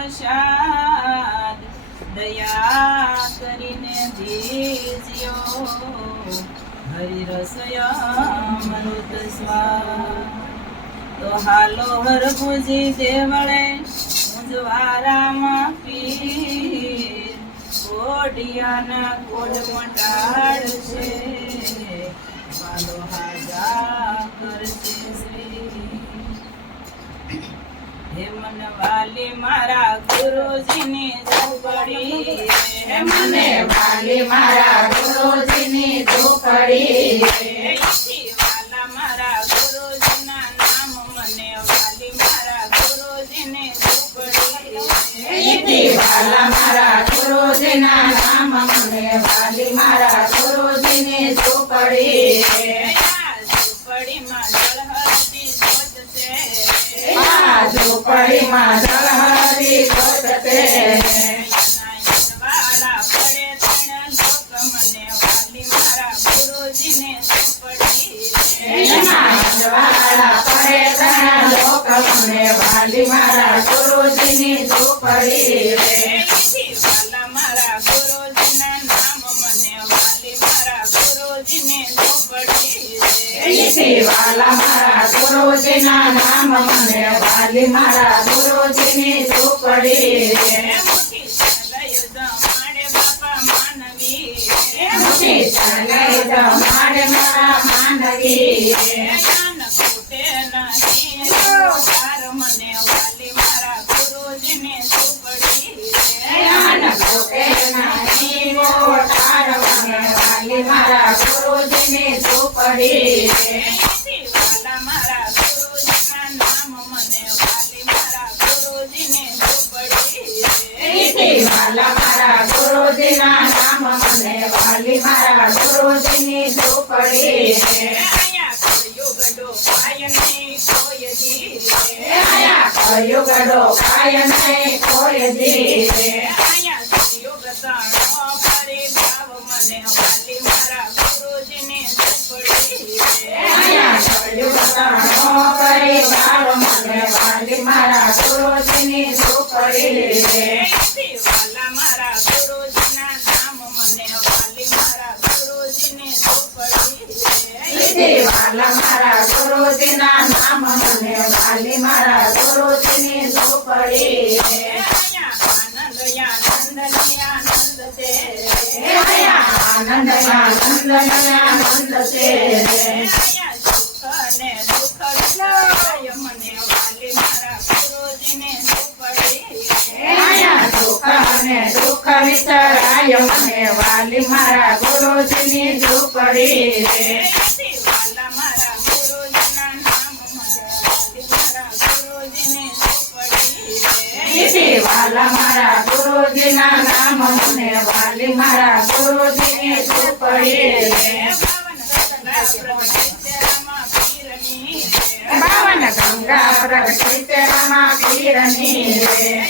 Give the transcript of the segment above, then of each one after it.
પ્રસાદ દયા કરીને દીજો હરિ રસયામૃત સ્વાદ તો હાલો હરભુજી દેવળે મુજવારામાં પીર કોડિયાના કોડ મટાડશે વાલો હાજા કરશે શ્રી હે મન વાલી મારા ગુરુજીની ઝૂંપડી હે મને વાલી મારા ગુરુજીની ઝૂંપડી વાલા મારા ગુરુજીના નામ મને વાલી મારા ગુરુજીની ઝૂંપડી વાલા મારા ગુરુજીના નામ મને વાલી મારા ગુરુજીની ઝૂંપડી ઝૂંપડીમાં જળહરતી જોત છે ઝૂંપડીમાં જળહરી જોત છે વાલા પડે ત્રણ લોક મને વાલી મારા ગુરુજીને ઝૂંપડી વાલા પડે ત્રણ લોક મને વાલી મારા ગુરુજીની ઝૂંપડી વાલા મારા ગુરુજીના નામ મને વાલી મારા ગુરુજીને ઝૂંપડી વાલા મારા ગુરુજીના નામ મને વાલી મારા ગુરુજીની ઝૂંપડી મુઠી ચાલે જમાડે મારા માનવી મને વાલી મારા ગુરુજીને ઝૂંપડી વાલી મારા ગુરુજીની ઝૂંપડી વાલા મારા ગુરુજીના નામ મને વાલી મારા ગુરુજીને ઝૂંપડી વાલા મારા ગુરુજીના નામ મને વાલી મારા ગુરુજીની ઝૂંપડી કળિયુગડો કાય નહીં કોઈ દી પરિવાર મને વાલી મારા ગુરુજીની ઝૂંપડી વાલા મારા ગુરુજીના નામ મને વાલી મારા ગુરુજીને ઝૂંપડી વાલા મારા ગુરુજીના નામ મને વાલી મારા ગુરુજીની ઝૂંપડી આનંદ આનંદ છે દુઃખ અને દુઃખ વિસરાય મને વાલી મારા ગુરુજીની ઝૂંપડી વાલા મારા ગુરુજીના નામ મને વાલી મારા ગુરુજીને ઝૂંપડી વાલા મારા ગુરુજીના નામ મને વાલી મારા ગુરુજીની ઝૂંપડી બાવન ગંગા પ્રગટી રમા પીરની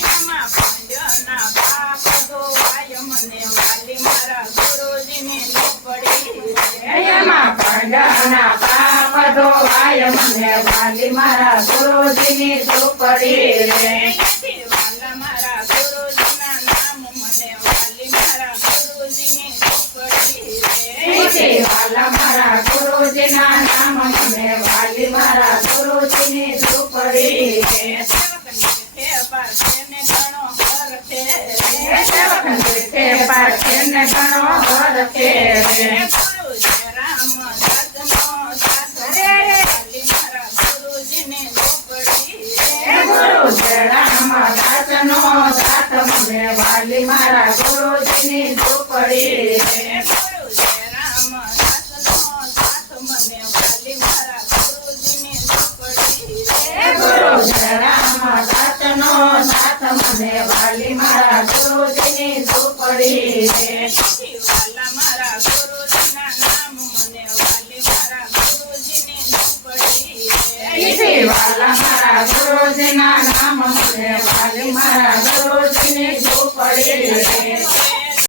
એમાં પાંડવના પાપ ધોવાય મને વાલી મારા ગુરુજીની ઝૂંપડી વાલા મારા ગુરુજીના નામ મને વાલી મારા ગુરુજીને ઝૂંપડી વાલા મારા ગુરુજીના નામ મને વાલી મારા ગુરુજીની ઝૂંપડી પારખે ને ઘણો હરખે ગુરુ જરામ દાસનો સાથ મને વાલી મારા ગુરુજીની ઝૂંપડી ગુરુ જરામ દાસનો સાથ મને વાલી મારા ગુરુજીની ઝૂંપડી વાલા મારા ગુરુજીના નામ મને વાલી મારા ગુરુજીને ઝૂંપડી વાલા મારા ગુરુજીના નામ મને વાલી મારા ગુરુજીની ઝૂંપડી